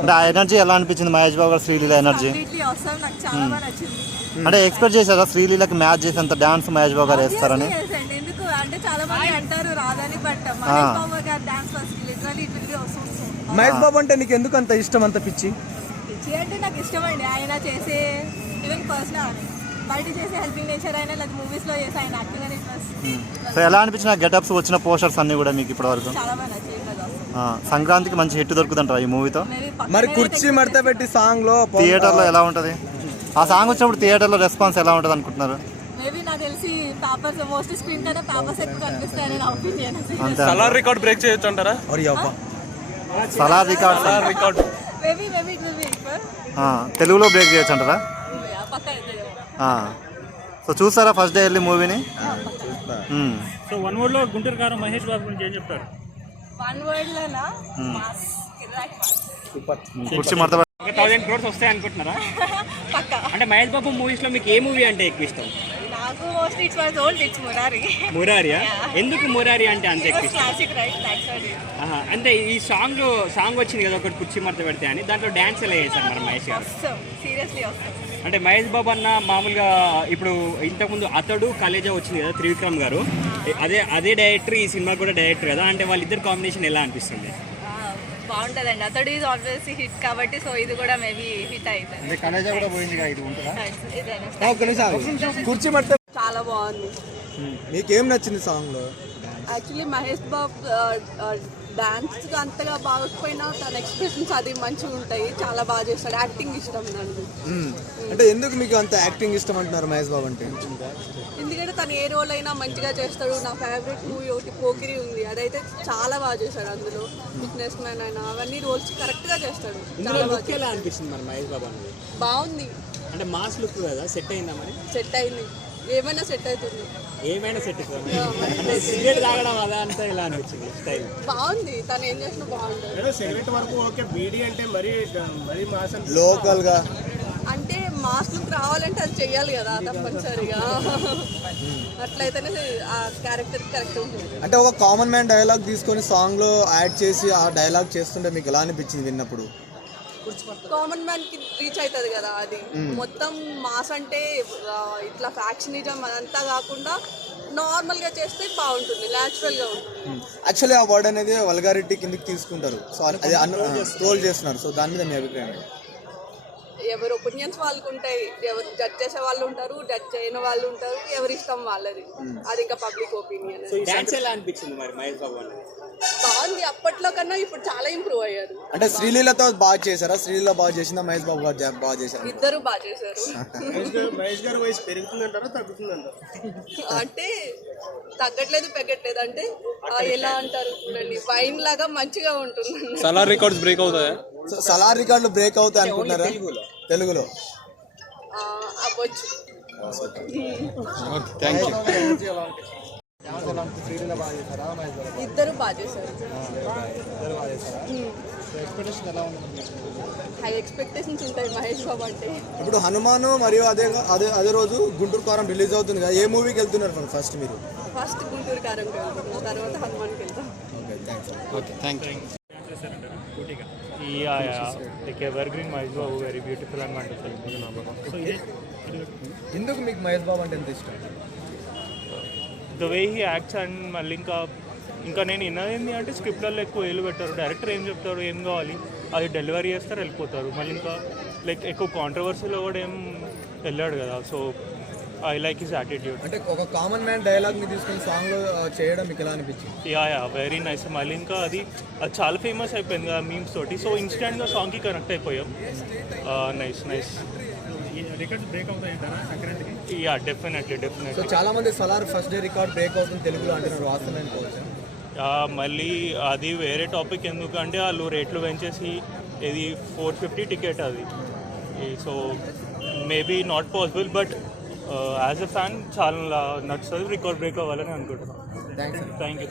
అంటే ఆ ఎనర్జీ ఎలా అనిపించింది మహేష్ బాబు గారు శ్రీలీల ఎనర్జీ? అంటే ఎక్స్పెక్ట్ చేశారా శ్రీలీలకి మ్యాచ్ చేసేంత డాన్స్ మహేష్ బాబు గారు వేస్తారని? ఎందుకు అంటే చాలా మంది అంటారు రాదని, బట్ మహేష్ బాబు గారు dance literally it will be so Mahesh Babu అంటే నీకు ఎందుకు అంత ఇష్టం, అంత పిచ్చి? పిచ్చి అంటే నాకు ఇష్టమండి. ఆయన చేసే ఈవెన్ పర్సనల్ బయట చేసే హెల్పింగ్ నేచర్ అయినా లేదా మూవీస్ లో చేసే ఆయన యాక్టింగ్ అనేది సో ఎలా అనిపించిన గెటప్స్ వచ్చిన పోస్టర్స్ అన్ని కూడా మీకు ఇప్పటి వరకు? చాలా బాగా నచ్చింది. సంక్రాంతికి మంచి హిట్ దొరుకుతుంటారా ఈ మూవీతో? మరి కుర్చీ మడత పెట్టి సాంగ్ లో థియేటర్లో ఎలా ఉంటుంది? ఆ సాంగ్ వచ్చినప్పుడు థియేటర్లో రెస్పాన్స్ ఎలా ఉంటుంది అనుకుంటున్నారు? మేబీ నాకు తెలిసి పేపర్స్ మోస్ట్ స్క్రీన్ కన్నా పేపర్స్ ఎక్కువ కనిపిస్తాయని నా ఒపీనియన్. సలార్ రికార్డ్ బ్రేక్ చేయొచ్చు అంటారా? Salaar record maybe it will B తెలుగులో బ్రేక్ చేయొచ్చు అంటారా? పక్కా అవుతుంది. సో చూస్తారా ఫస్ట్ డే వెళ్ళి మూవీని? సో వన్ వర్డ్ లో గుంటూరు కారం మహేష్ బాబు గురించి ఏం చెప్తారు? వన్ వర్డ్ లోనా మాస్ కిరాక్ మాస్. కుర్చీ మడత 1000 crores వస్తాయి అనుకుంటున్నారా? పక్కా. అంటే మహేష్ బాబు మూవీస్ లో మీకు ఏ మూవీ అంటే ఎక్కువ ఇష్టం? నాకు mostly it's was old it's Murari. మురారియా? ఎందుకు మురారి అంటే అంత ఎక్కువ ఇష్టం? Classic right that's what. అంటే ఈ సాంగ్ వచ్చింది కదా ఒకటి కుర్చీ మడత పెడితే అని, దాంట్లో డాన్స్ ఎలా చేశారు మరి మహేష్ గారు? సీరియస్లీ వస్తాం. అంటే మహేష్ బాబు అన్న మామూలుగా ఇప్పుడు ఇంతకుముందు అతడు కలేజా వచ్చింది కదా త్రివిక్రమ్ గారు, అదే డైరెక్టర్ ఈ సినిమా కూడా డైరెక్టర్ కదా, అంటే వాళ్ళిద్దరు కాంబినేషన్ ఎలా అనిపిస్తుంది? బాగుంటుందండి. అతడు ఈజ్ ఆల్వేస్ హిట్ కాబట్టి సో ఇది కూడా మేబీ హిట్ అవుతుంది. కుర్చీ మడత చాలా బాగుంది. మీకేం నచ్చింది సాంగ్ లో? యాక్చువల్లీ మహేష్ బాబు డాన్స్ అంతగా బాగోకపోయినా తన ఎక్స్ప్రెషన్స్ అది మంచిగా ఉంటాయి. చాలా బాగా చేస్తాడు. యాక్టింగ్ ఇష్టం నాకు. అంటే ఎందుకు మీకు అంత యాక్టింగ్ ఇష్టం అంటున్నారు మహేష్ బాబు అంటే? ఎందుకంటే తను ఏ రోల్ అయినా మంచిగా చేస్తాడు. నా ఫేవరెట్ మూవీ ఒకటి పోకిరి ఉంది, అదైతే చాలా బాగా చేశాడు. అందులో బిజినెస్ మ్యాన్ అయినా అవన్నీ రోల్స్ కరెక్ట్ గా చేస్తాడు. చాలా బాగా ఎలా అనిపిస్తుంది మరి మహేష్ బాబు అనేది? బాగుంది. అంటే మాస్ లుక్ కదా, సెట్ అయిందా మరి? సెట్ అయింది. ఏమైనా సెట్ అవుతుంది. ఏమైనా సెట్ అంటే సిగరెట్ తాగడం అదా అంతా ఎలా అనిపించింది స్టైల్? బాగుంది. తను ఏం చేసినా బాగుంటుంది. సిగరెట్ వరకు ఓకే, బీడీ అంటే మరి మాస్ లోకల్ గా అంటే మాస్ లుక్ రావాలంటే అది చెయ్యాలి కదా తప్పనిసరిగా. అట్లయితేనే ఆ క్యారెక్టర్ కరెక్ట్ ఉంటుంది. అంటే ఒక కామన్ మ్యాన్ డైలాగ్ తీసుకొని సాంగ్ లో యాడ్ చేసి ఆ డైలాగ్ చేస్తుంటే మీకు ఎలా అనిపించింది విన్నప్పుడు? కామన్ మ్యాన్ కి రీచ్ అవుతుంది కదా అది. మొత్తం మాస్ అంటే ఇట్లా ఫ్యాక్షనిజం అదంతా కాకుండా నార్మల్ గా చేస్తే బాగుంటుంది, న్యాచురల్ గా ఉంటుంది. యాక్చువల్లీ ఆ వర్డ్ అనేది వల్గారిటీ కిందకి తీసుకుంటారు, సో అది ట్రోల్ చేస్తున్నారు. సో దాని మీద మీ అభిప్రాయం? ఎవరి ఒపీనియన్స్ వాళ్ళకు ఉంటాయి. ఎవరు జడ్జ్ చేసే వాళ్ళు ఉంటారు, జడ్జ్ చేయని వాళ్ళు ఉంటారు. ఎవరి ఇష్టం వాళ్ళది. అది ఇంకా పబ్లిక్ ఒపీనియన్. డాన్స్ ఎలా అనిపించింది మరి మహేష్ బాబు అనేది? బాగుంది. అప్పట్లో కన్నా ఇప్పుడు చాలా ఇంప్రూవ్ అయ్యారు. అంటే శ్రీలీలతో బాగా చేశారా? శ్రీలీల బాగా చేసిందా, మహేష్ బాబు గారు బాగా చేశారా? ఇద్దరు బాగా చేశారు. మహేష్ గారు వయసు పెరుగుతుందంటారా తగ్గుతుందంటారా? అంటే తగ్గట్లేదు పెగ్గట్లేదు అంటే ఎలా అంటారు చూడండి, వైన్ లాగా మంచిగా ఉంటుంది. సలార్ రికార్డ్స్ బ్రేక్ అవుతాయా? సలార్ రికార్డులు బ్రేక్ అవుతాయి అనుకుంటున్నారా తెలుగులో? అవ్వచ్చు. ఇద్దరు బాగా చేశారు. హై ఎక్స్పెక్టేషన్స్ ఉంటాయి మహేష్ బాబు అంటే. ఇప్పుడు హనుమాను మరియు అదే రోజు గుంటూరు కారం రిలీజ్ అవుతుంది కదా, ఏ మూవీకి వెళ్తున్నారు ఫస్ట్ మీరు? ఫస్ట్ గుంటూరు కారంకి వెళ్తాం, తర్వాత హనుమాన్కి వెళ్తాం. Okay thank you. like evergreen Mahesh Babu, very beautiful and wonderful. So ఎందుకు మీకు మహేష్ బాబు అంటే ఎంత ఇష్టం? the way he acts and మళ్ళీ ఇంకా నేను విన్నది ఏంటి అంటే స్క్రిప్ట్లలో ఎక్కువ వేలు పెట్టారు. డైరెక్టర్ ఏం చెప్తారు, ఏం కావాలి అది డెలివరీ చేస్తారు, వెళ్ళిపోతారు. మళ్ళీ ఇంకా లైక్ ఎక్కువ కాంట్రవర్సీలో కూడా ఏం వెళ్ళాడు కదా. So I like his attitude. అంటే ఒక కామన్ మ్యాన్ డైలాగ్ని తీసుకుని సాంగ్లో చేయడం మీకు ఎలా అనిపించింది? Yeah very nice. మళ్ళీ ఇంకా అది చాలా ఫేమస్ అయిపోయింది కదా మీమ్స్ తోటి. సో ఇన్స్టెంట్గా సాంగ్కి కనెక్ట్ అయిపోయాం. నైస్. రికార్డ్స్ బ్రేక్ అవుతాయంటారా సంక్రాంతికి? Yeah definitely. సో చాలా మంది Salaar first day record break అవుతుంది తెలుగులో అంటున్నారు, వాస్తవం అనుకోవచ్చు. మళ్ళీ అది వేరే టాపిక్, ఎందుకంటే వాళ్ళు రేట్లు పెంచేసి ఇది 450 టికెట్ అది. So maybe not possible, but as a fan చాలా నచ్చుతుంది. రికార్డ్ బ్రేక్ అవ్వాలని అనుకుంటున్నాను. Thank you.